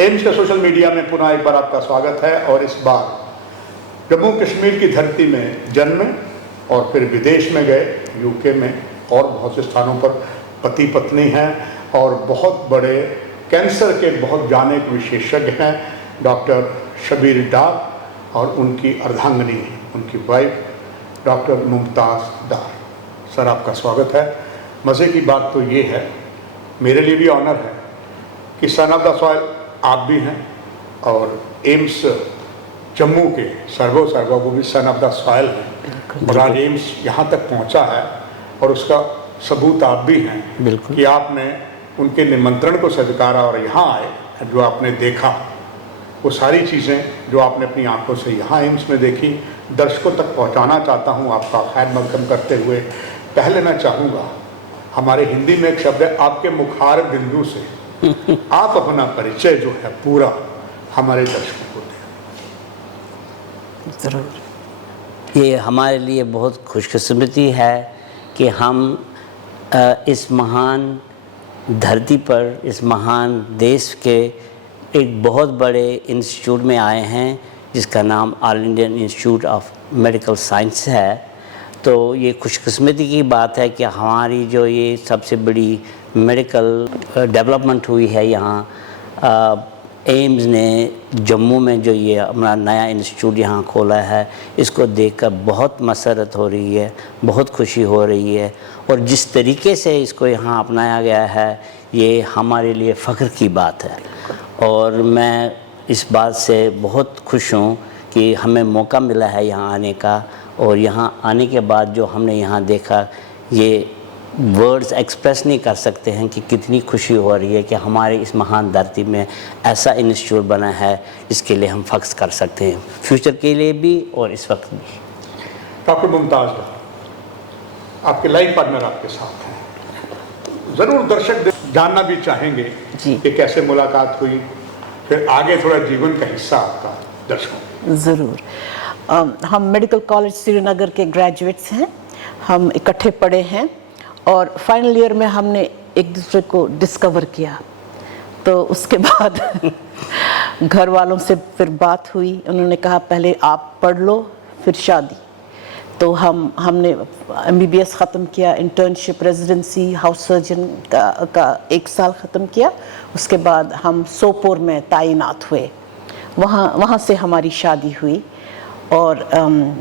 AIIMS के social media में पुनः एक बार आपका स्वागत है। और इस बार जम्मू कश्मीर की धरती में जन्मे और फिर विदेश में गए, यूके में और बहुत से स्थानों पर पति पत्नी हैं और बहुत बड़े कैंसर के बहुत जाने विशेषज्ञ हैं डॉक्टर शबीर डार और उनकी अर्धांगिनी, उनकी वाइफ डॉक्टर मुमताज़ डार। सर, आपका स्वागत है। मज़े की बात तो ये है, मेरे लिए भी ऑनर है कि सन ऑफ द सॉइल आप भी हैं और एम्स जम्मू के सर्वा वो भी सन ऑफ द सॉइल हैं और आज एम्स यहाँ तक पहुँचा है और उसका सबूत आप भी हैं कि आपने उनके निमंत्रण को स्वीकारा और यहाँ आए। जो आपने देखा वो सारी चीज़ें जो आपने अपनी आंखों से यहाँ एम्स में देखी, दर्शकों तक पहुँचाना चाहता हूँ। आपका खैर मकदम करते हुए पहले मैं चाहूँगा, हमारे हिंदी में एक शब्द है, आपके मुखार बिंदु से आप अपना परिचय जो है पूरा हमारे दर्शकों को दें। ज़रूर। ये हमारे लिए बहुत खुशकिस्मती है कि हम इस महान धरती पर, इस महान देश के एक बहुत बड़े इंस्टीट्यूट में आए हैं जिसका नाम all Indian institute of medical science है। तो ये खुशकिस्मती की बात है कि हमारी जो ये सबसे बड़ी मेडिकल डेवलपमेंट हुई है यहाँ एम्स ने जम्मू में जो ये अपना नया इंस्टीट्यूट यहाँ खोला है, इसको देखकर बहुत मसरत हो रही है, बहुत खुशी हो रही है। और जिस तरीके से इसको यहाँ अपनाया गया है ये हमारे लिए फ़ख्र की बात है। और मैं इस बात से बहुत खुश हूँ कि हमें मौका मिला है यहाँ आने का। और यहाँ आने के बाद जो हमने यहाँ देखा, ये वर्ड्स एक्सप्रेस नहीं कर सकते हैं कि कितनी खुशी हो रही है कि हमारे इस महान धरती में ऐसा इंस्टीट्यूट बना है जिसके लिए हम फ़ख्र कर सकते हैं, फ्यूचर के लिए भी और इस वक्त भी। डॉक्टर मुमताज़ डार, आपके लाइफ पार्टनर आपके साथ हैं। ज़रूर दर्शक जानना भी चाहेंगे कि कैसे मुलाकात हुई, फिर आगे थोड़ा जीवन का हिस्सा आपका दर्शकों। ज़रूर। हम मेडिकल कॉलेज श्रीनगर के ग्रेजुएट्स हैं, हम इकट्ठे पढ़े हैं और फाइनल ईयर में हमने एक दूसरे को डिस्कवर किया। तो उसके बाद घर वालों से फिर बात हुई, उन्होंने कहा पहले आप पढ़ लो फिर शादी। तो हमने MBBS ख़त्म किया, इंटर्नशिप, रेजिडेंसी, हाउस सर्जन का 1 साल ख़त्म किया। उसके बाद हम सोपोर में तैनात हुए, वहाँ से हमारी शादी हुई। और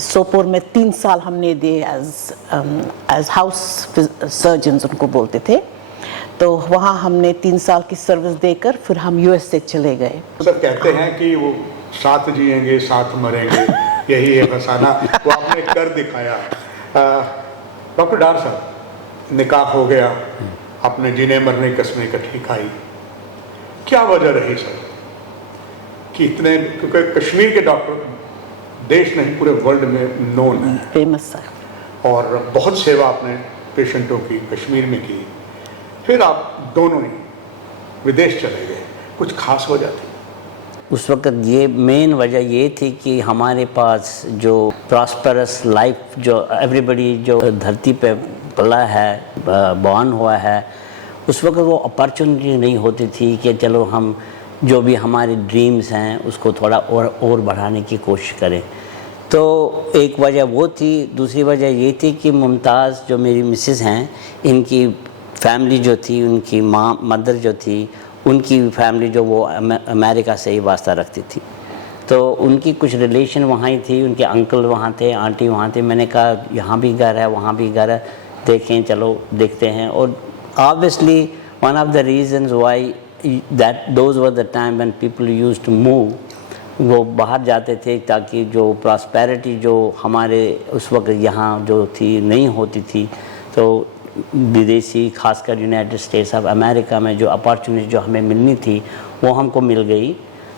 सोपोर में 3 साल हमने दिए एज हाउस सर्जन्स उनको बोलते थे। तो वहाँ हमने 3 साल की सर्विस देकर फिर हम USA चले गए। सब कहते हैं कि वो साथ जिएंगे साथ मरेंगे, यही है फसाना, वो आपने कर दिखाया। डॉक्टर डार साहब, निकाह हो गया, आपने जीने मरने की कस्में इकट्ठी खाई, क्या वजह रही सर कि इतने, क्योंकि कश्मीर के डॉक्टर देश नहीं पूरे वर्ल्ड में नोन है, फेमस है, और बहुत सेवा आपने पेशेंटों की कश्मीर में की, फिर आप दोनों ही विदेश चले गए, कुछ खास वजह थी? उस वक्त ये मेन वजह ये थी कि हमारे पास जो प्रॉस्परस लाइफ जो एवरीबडी जो धरती पे पला है, बॉर्न हुआ है, उस वक्त वो अपॉर्चुनिटी नहीं होती थी कि चलो हम जो भी हमारे ड्रीम्स हैं उसको थोड़ा और बढ़ाने की कोशिश करें। तो एक वजह वो थी। दूसरी वजह ये थी कि मुमताज़ जो मेरी मिसेस हैं, इनकी फैमिली जो थी, उनकी मदर जो थी, उनकी फैमिली जो वो अमेरिका से ही वास्ता रखती थी। तो उनकी कुछ रिलेशन वहाँ ही थी, उनके अंकल वहाँ थे, आंटी वहाँ थे। मैंने कहा यहाँ भी घर है, वहाँ भी घर है, देखें, चलो देखते हैं। और obviously one of the reasons why that those were the time when people used to move, वो बाहर जाते थे ताकि जो प्रॉस्पेरिटी जो हमारे उस वक्त यहाँ जो थी नहीं होती थी। तो विदेशी, खासकर यूनाइटेड स्टेट्स ऑफ अमेरिका में जो अपॉर्चुनिटी जो हमें मिलनी थी वो हमको मिल गई।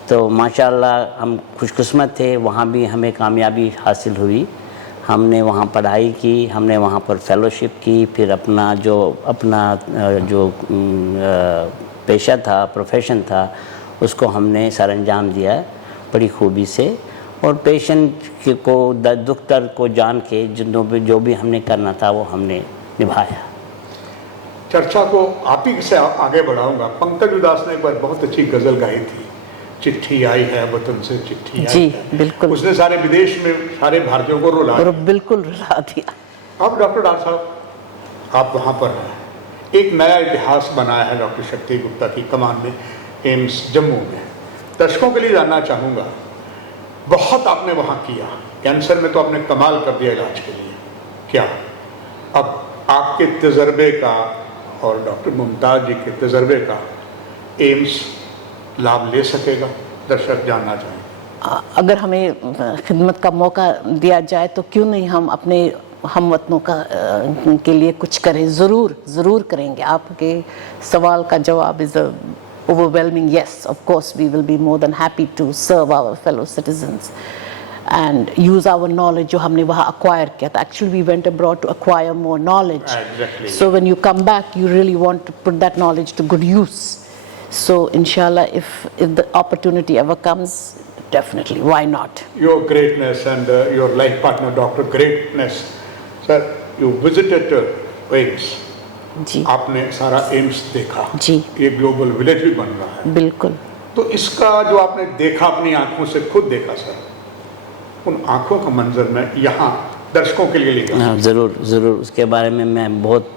तो माशाल्लाह हम खुशकिस्मत थे, वहाँ भी हमें कामयाबी हासिल हुई। हमने वहाँ पढ़ाई की, हमने वहाँ पर फेलोशिप की, फिर अपना जो पेशा था, प्रोफेशन था, उसको हमने सरअंजाम दिया बड़ी खूबी से। और पेशेंट को दुख दर्द को जान के जो भी हमने करना था वो हमने निभाया। चर्चा को आप ही से आगे बढ़ाऊंगा। पंकज उदास ने एक बार बहुत अच्छी गज़ल गाई थी चिट्ठी आई है, वतन से चिट्ठी आई जी, है, बिल्कुल। उसने सारे विदेश में सारे भारतीयों को रुला और दिया। बिल्कुल रुला दिया। अब डॉक्टर डार साहब आप वहाँ पर हैं, एक नया इतिहास बनाया है डॉक्टर शक्ति गुप्ता की कमान में एम्स जम्मू में। दर्शकों के लिए जानना चाहूँगा, बहुत आपने वहाँ किया, कैंसर में तो आपने कमाल कर दिया इलाज के लिए, क्या अब आपके तजर्बे का और डॉक्टर मुमताज़ जी के तजर्बे का एम्स लाभ ले सकेगा? दर्शक जानना चाहेंगे। अगर हमें खिदमत का मौका दिया जाए तो क्यों नहीं हम अपने हमवतनों के लिए कुछ करें। ज़रूर करेंगे। आपके सवाल का जवाब is overwhelming yes, of course we will be more than happy to serve our fellow citizens and use our knowledge जो हमने वहाँ acquire किया था. Actually we went abroad to acquire more knowledge. Exactly. So when you come back you really want to put that knowledge to good use. So inshallah if the opportunity ever comes, definitely, why not? Your greatness and your life partner Dr. Greatness, sir, you visited AIIMS, जी आपने सारा AIIMS देखा जी, ये global village भी बन रहा है, बिल्कुल। तो इसका जो आपने देखा अपनी आंखों से खुद देखा सर, उन आंखों का मंजर में यहाँ दर्शकों के लिए लेगा। हाँ, ज़रूर उसके बारे में मैं बहुत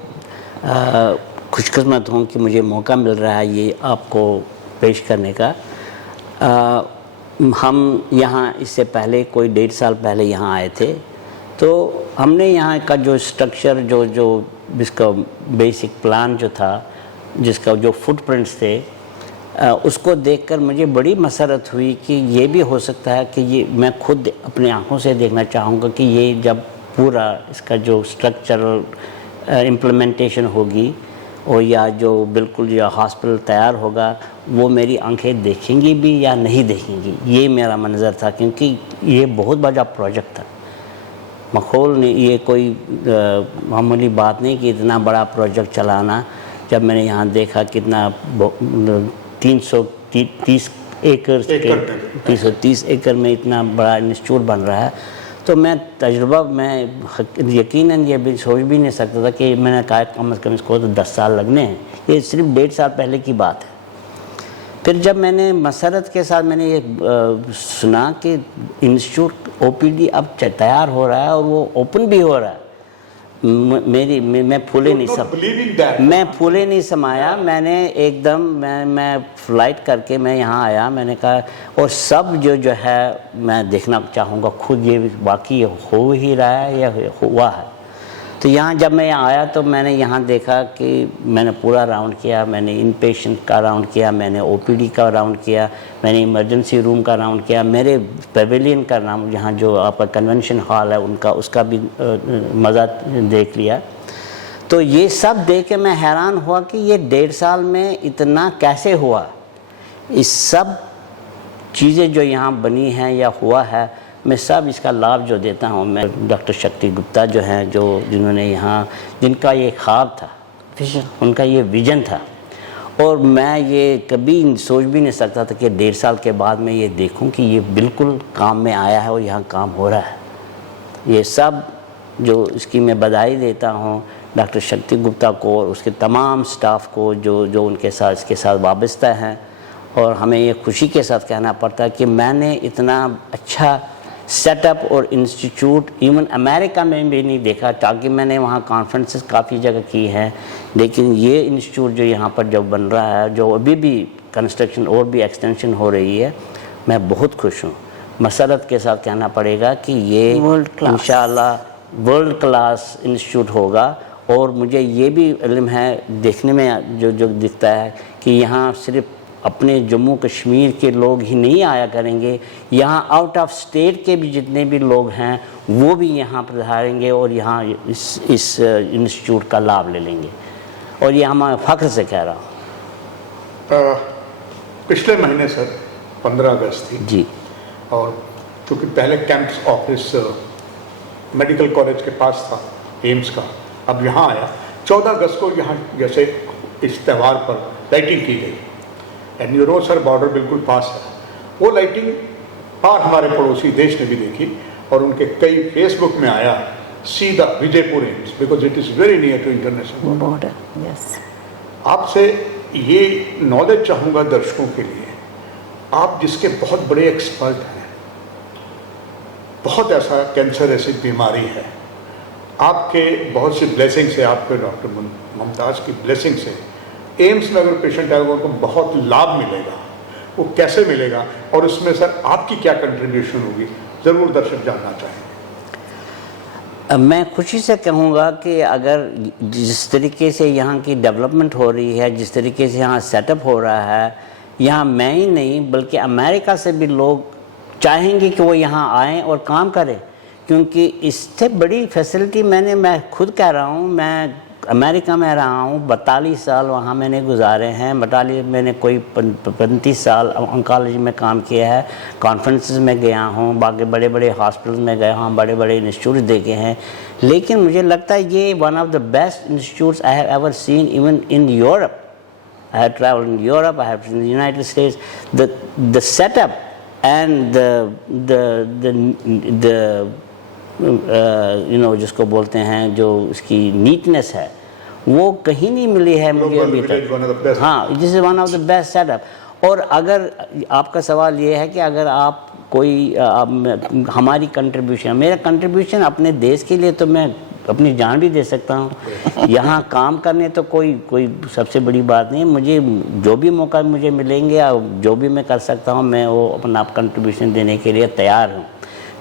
खुशकिस्मत हूँ कि मुझे मौका मिल रहा है ये आपको पेश करने का। हम यहाँ इससे पहले कोई 1.5 साल पहले यहाँ आए थे, तो हमने यहाँ का जो स्ट्रक्चर जो जिसका बेसिक प्लान जो था, जिसका जो फुटप्रिंट्स थे, उसको देखकर मुझे बड़ी मसरत हुई कि ये भी हो सकता है कि ये मैं खुद अपनी आंखों से देखना चाहूँगा कि ये जब पूरा इसका जो स्ट्रक्चरल इम्प्लीमेंटेशन होगी और या जो बिल्कुल या हॉस्पिटल तैयार होगा वो मेरी आंखें देखेंगी भी या नहीं देखेंगी, ये मेरा मंज़र था। क्योंकि ये बहुत बड़ा प्रोजेक्ट था, मखौल ने ये कोई मामूली बात नहीं कि इतना बड़ा प्रोजेक्ट चलाना। जब मैंने यहाँ देखा कितना 330 एकड़ 330 एकड़ में इतना बड़ा इंस्टीट्यूट बन रहा है, तो मैं यकीनन ये भी सोच भी नहीं सकता था कि मैंने कहा कम से कम इसको तो 10 साल लगने हैं। ये सिर्फ 1.5 साल पहले की बात है। फिर जब मैंने मसरत के साथ मैंने ये सुना कि इंस्टीट्यूट ओपीडी अब तैयार हो रहा है और वो ओपन भी हो रहा है, मैं फूले नहीं समाया। मैंने एकदम मैं फ़्लाइट करके मैं यहाँ आया, मैंने कहा और सब जो है मैं देखना चाहूँगा खुद ये वाकई हो ही रहा है या हुआ है। तो यहाँ जब मैं यहाँ आया तो मैंने यहाँ देखा कि मैंने पूरा राउंड किया, मैंने इन पेशेंट का राउंड किया, मैंने ओपीडी का राउंड किया, मैंने इमरजेंसी रूम का राउंड किया, मेरे पेविलियन का नाम यहाँ जो आपका कन्वेंशन हॉल है उनका उसका भी मज़ा देख लिया। तो ये सब देख के मैं हैरान हुआ कि ये 1.5 साल में इतना कैसे हुआ। इस सब चीज़ें जो यहाँ बनी हैं या हुआ है, मैं सब इसका लाभ जो देता हूँ, मैं डॉक्टर शक्ति गुप्ता जो हैं, जिन्होंने यहाँ, जिनका ये ख्वाब था, विजन, उनका ये विजन था, और मैं ये कभी सोच भी नहीं सकता था कि 1.5 साल के बाद मैं ये देखूँ कि ये बिल्कुल काम में आया है और यहाँ काम हो रहा है। ये सब जो इसकी मैं बधाई देता हूँ डॉक्टर शक्ति गुप्ता को और उसके तमाम स्टाफ को जो उनके साथ इसके साथ वाबस्ता हैं। और हमें ये खुशी के साथ कहना पड़ता है कि मैंने इतना अच्छा सेटअप और इंस्टीट्यूट इवन अमेरिका में भी नहीं देखा, ताकि मैंने वहाँ कॉन्फ्रेंसेस काफ़ी जगह की हैं, लेकिन ये इंस्टीट्यूट जो यहाँ पर जो बन रहा है, जो अभी भी कंस्ट्रक्शन और भी एक्सटेंशन हो रही है, मैं बहुत खुश हूँ। मसरत के साथ कहना पड़ेगा कि ये इंशाअल्लाह वर्ल्ड क्लास इंस्टीट्यूट होगा। और मुझे ये भी इल्म है, देखने में जो दिखता है कि यहाँ सिर्फ अपने जम्मू कश्मीर के लोग ही नहीं आया करेंगे, यहाँ आउट ऑफ स्टेट के भी जितने भी लोग हैं वो भी यहाँ पर आएंगे और यहाँ इस इंस्टीट्यूट का लाभ ले लेंगे। और ये हम फ़ख्र से कह रहा हूँ। पिछले महीने सर 15 अगस्त थी जी, और चूँकि पहले कैंप्स ऑफिस मेडिकल कॉलेज के पास था एम्स का, अब यहाँ आया। 14 अगस्त को यहाँ जैसे इस त्यौहार पर लाइटिंग की गई, and you know sir border बिल्कुल पास है। वो लाइटिंग और हमारे पड़ोसी देश ने भी देखी और उनके कई फेसबुक में आया सीधा Vijaypur AIIMS, because it is very near to international border. Yes, आपसे ये नॉलेज चाहूँगा दर्शकों के लिए, आप जिसके बहुत बड़े एक्सपर्ट हैं, बहुत ऐसा कैंसर ऐसी बीमारी है, आपके बहुत सी ब्लेसिंग से, आपके डॉक्टर मुमताज़ की ब्लेसिंग से एम्स में अगर पेशेंट आएगा उनको बहुत लाभ मिलेगा। वो कैसे मिलेगा और उसमें सर आपकी क्या कंट्रीब्यूशन होगी, ज़रूर दर्शक जानना चाहेंगे। मैं खुशी से कहूँगा कि अगर जिस तरीके से यहाँ की डेवलपमेंट हो रही है, जिस तरीके से यहाँ सेटअप हो रहा है, यहाँ मैं ही नहीं बल्कि अमेरिका से भी लोग चाहेंगे कि वो यहाँ आएँ और काम करें, क्योंकि इससे बड़ी फैसिलिटी मैं खुद कह रहा हूँ, मैं अमेरिका में रहा हूँ, 42 साल वहाँ मैंने गुजारे हैं। 42 मैंने कोई 35 साल ऑन्कोलॉजी में काम किया है, कॉन्फ्रेंसेस में गया हूँ, बाकी बड़े बड़े हॉस्पिटल्स में गया हूँ, बड़े बड़े इंस्टीट्यूट देखे हैं। लेकिन मुझे लगता है ये one of the best institutes I have ever seen even in Europe. I have traveled in Europe, I have in the United States. The setup and the you know जिसको बोलते हैं जो उसकी नीटनेस है वो कहीं नहीं मिली है मुझे अभी तक। हाँ, this is one of the best setup. और अगर आपका सवाल ये है कि अगर आप कोई हमारी कंट्रीब्यूशन, मेरा कंट्रीब्यूशन अपने देश के लिए तो मैं अपनी जान भी दे सकता हूँ। यहाँ काम करने तो कोई सबसे बड़ी बात नहीं। मुझे जो भी मौका मुझे मिलेंगे या जो भी मैं कर सकता हूँ मैं वो अपना कंट्रीब्यूशन देने के लिए तैयार हूँ।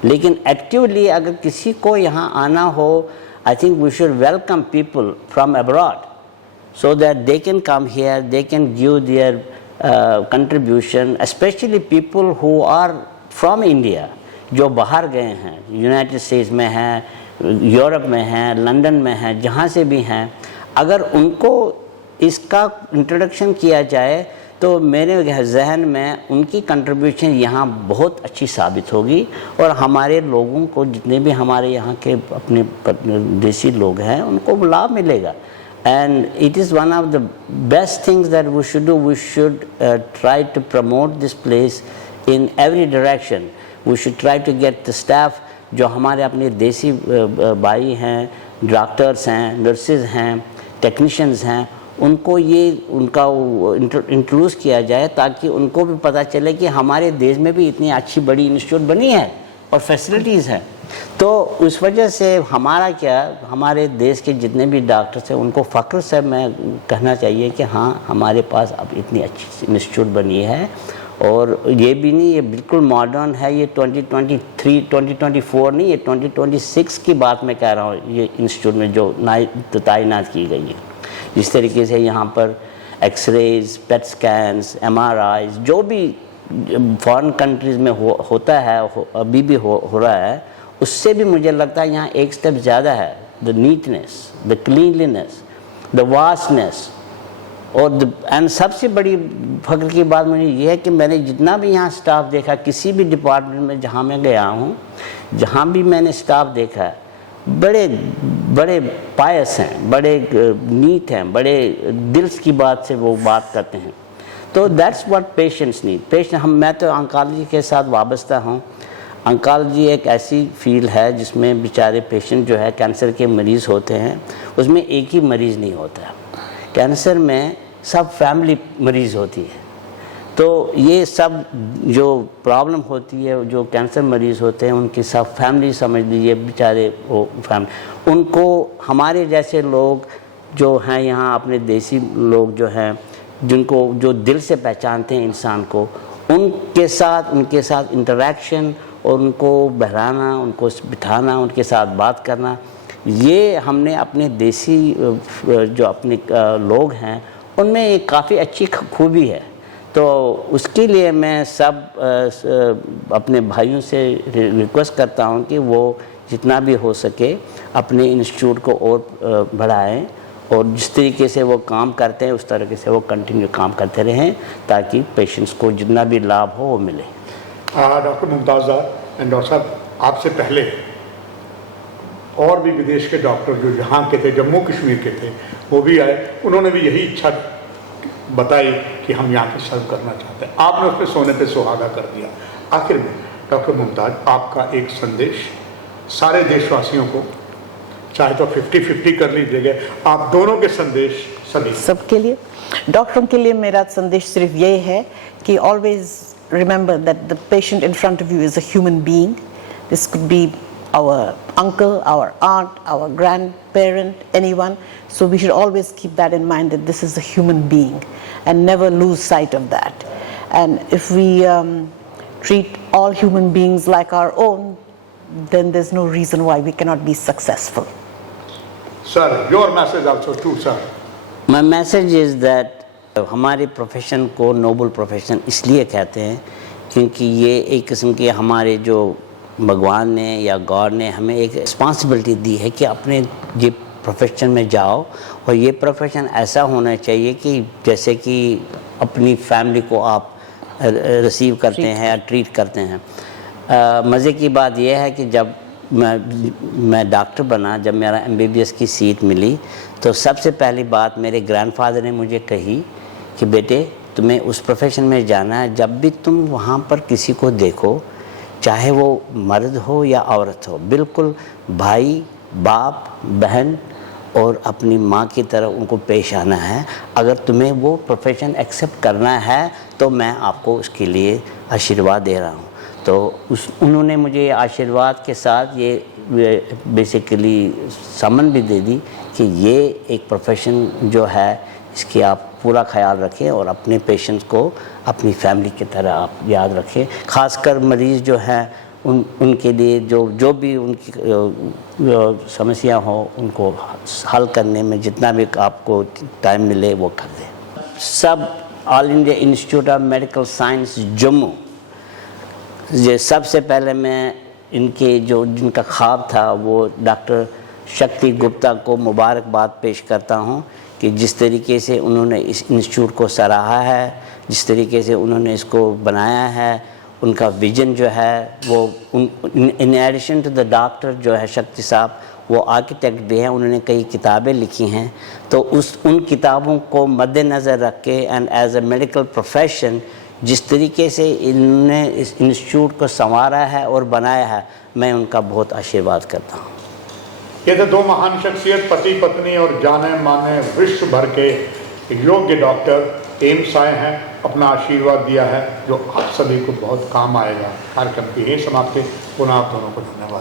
लेकिन एक्टिवली अगर किसी को यहाँ आना हो, I think we should welcome people from abroad so that they can come here, they can give their contribution, specially people who are from India, जो बाहर गए हैं, यूनाइटेड स्टेट्स में हैं, यूरोप में हैं, लंदन में हैं, जहाँ से भी हैं। अगर उनको इसका इंट्रोडक्शन किया जाए तो मेरे जहन में उनकी कंट्रीब्यूशन यहाँ बहुत अच्छी साबित होगी और हमारे लोगों को, जितने भी हमारे यहाँ के अपने देसी लोग हैं, उनको लाभ मिलेगा। And it is one of the best things that we should do. We should try to promote this place in every direction. We should try to get the staff, जो हमारे अपने देसी भाई हैं, डॉक्टर्स हैं, नर्सेज हैं, technicians हैं, उनको ये उनका इंट्रोड्यूस किया जाए ताकि उनको भी पता चले कि हमारे देश में भी इतनी अच्छी बड़ी इंस्टीट्यूट बनी है और फैसिलिटीज़ हैं। तो उस वजह से हमारा क्या, हमारे देश के जितने भी डॉक्टर्स हैं उनको फ़ख्र से मैं कहना चाहिए कि हाँ, हमारे पास अब इतनी अच्छी इंस्टीट्यूट बनी है। और ये भी नहीं, ये बिल्कुल मॉडर्न है। ये 2023 2024 नहीं, ये 2026 की बात मैं कह रहा हूँ। ये इंस्टीट्यूट में जो तैनात की गई है, जिस तरीके से यहाँ पर एक्सरेज, पेट स्कैन्स, MRIs, जो भी फॉरेन कंट्रीज़ में होता है, अभी भी हो रहा है, उससे भी मुझे लगता है यहाँ एक स्टेप ज़्यादा है। The neatness, the cleanliness, the vastness और एंड सबसे बड़ी फ़ख्र की बात मुझे ये है कि मैंने जितना भी यहाँ स्टाफ देखा, किसी भी डिपार्टमेंट में जहाँ मैं गया हूँ, जहाँ भी मैंने स्टाफ देखा है, बड़े बड़े पायस हैं, बड़े नीट हैं, बड़े दिल की बात से वो बात करते हैं। तो दैट्स व्हाट पेशेंट्स नीड। मैं तो ऑन्कोलॉजी के साथ वाबस्ता हूँ। ऑन्कोलॉजी एक ऐसी फील्ड है जिसमें बेचारे पेशेंट जो है, कैंसर के मरीज़ होते हैं, उसमें एक ही मरीज़ नहीं होता। कैंसर में सब फैमिली मरीज़ होती है। तो ये सब जो प्रॉब्लम होती है, जो कैंसर मरीज़ होते हैं, उनकी सब फैमिली समझ लीजिए, बेचारे वो फैमिली, उनको हमारे जैसे लोग जो हैं यहाँ, अपने देसी लोग जो हैं, जिनको जो दिल से पहचानते हैं इंसान को, उनके साथ इंटरेक्शन और उनको बहलाना, उनको बिठाना, उनके साथ बात करना, ये हमने अपने देसी जो अपने लोग हैं उनमें एक काफ़ी अच्छी खूबी है। तो उसके लिए मैं सब अपने भाइयों से रिक्वेस्ट करता हूं कि वो जितना भी हो सके अपने इंस्टीट्यूट को और बढ़ाएं और जिस तरीके से वो काम करते हैं उस तरीके से वो कंटिन्यू काम करते रहें ताकि पेशेंट्स को जितना भी लाभ हो वो मिले। डॉक्टर मुमताज़ एंड डॉक्टर साहब, आपसे पहले और भी विदेश के डॉक्टर जो यहाँ के थे, जम्मू कश्मीर के थे, वो भी आए, उन्होंने भी यही इच्छा बताई कि हम यहाँ पे सर्व करना चाहते हैं। आपने उस पर सोने पे सुहागा कर दिया। आखिर में डॉक्टर मुमताज़, आपका एक संदेश सारे देशवासियों को, चाहे तो 50-50 कर लीजिएगा, आप दोनों के संदेश सभी सबके लिए, डॉक्टरों के लिए मेरा संदेश सिर्फ ये है कि always remember that the patient in front of you is a human being. This could be our uncle, our aunt, our grandparent, anyone. So we should always keep that in mind, that this is a human being, and never lose sight of that. And if we treat all human beings like our own, then there's no reason why we cannot be successful. Sir, your message also too, sir. My message is that हमारे profession को noble profession इसलिए कहते हैं क्योंकि ये एक किस्म के हमारे जो भगवान ने या गॉड ने हमें एक रिस्पॉन्सिबिलिटी दी है कि अपने ये प्रोफेशन में जाओ, और ये प्रोफेशन ऐसा होना चाहिए कि जैसे कि अपनी फैमिली को आप रिसीव करते हैं या ट्रीट करते हैं। मज़े की बात यह है कि जब मैं डॉक्टर बना, जब मेरा MBBS की सीट मिली, तो सबसे पहली बात मेरे ग्रैंडफादर ने मुझे कही कि बेटे तुम्हें उस प्रोफेशन में जाना है, जब भी तुम वहाँ पर किसी को देखो, चाहे वो मर्द हो या औरत हो, बिल्कुल भाई, बाप, बहन और अपनी माँ की तरह उनको पेश आना है। अगर तुम्हें वो प्रोफेशन एक्सेप्ट करना है तो मैं आपको उसके लिए आशीर्वाद दे रहा हूँ। तो उन्होंने मुझे आशीर्वाद के साथ ये बेसिकली समन भी दे दी कि ये एक प्रोफेशन जो है इसकी आप पूरा ख्याल रखें और अपने पेशेंट्स को अपनी फैमिली की तरह आप याद रखें। ख़ासकर मरीज़ जो हैं उनके लिए जो भी उनकी समस्या हो उनको हल करने में जितना भी आपको टाइम मिले वो कर दें। सब all India institute of medical science Jammu, ये सबसे पहले मैं इनके जिनका ख्वाब था वो डॉक्टर शक्ति गुप्ता को मुबारकबाद पेश करता हूँ कि जिस तरीके से उन्होंने इस इंस्टीट्यूट को सराहा है, जिस तरीके से उन्होंने इसको बनाया है, उनका विजन जो है वो in addition to the doctor जो है शक्ति साहब वो आर्किटेक्ट भी हैं, उन्होंने कई किताबें लिखी हैं। तो उन किताबों को मद्देनज़र रख के and as a medical profession जिस तरीके से इन्होंने इस इंस्टीट्यूट को संवारा है और बनाया है, मैं उनका बहुत आशीर्वाद करता हूँ। ये थे दो महान शख्सियत, पति पत्नी और जाने माने विश्व भर के योग्य डॉक्टर एम्स आए हैं, अपना आशीर्वाद दिया है जो आप सभी को बहुत काम आएगा। कार्यक्रम की यही समाप्ति। पुनः आप दोनों को धन्यवाद।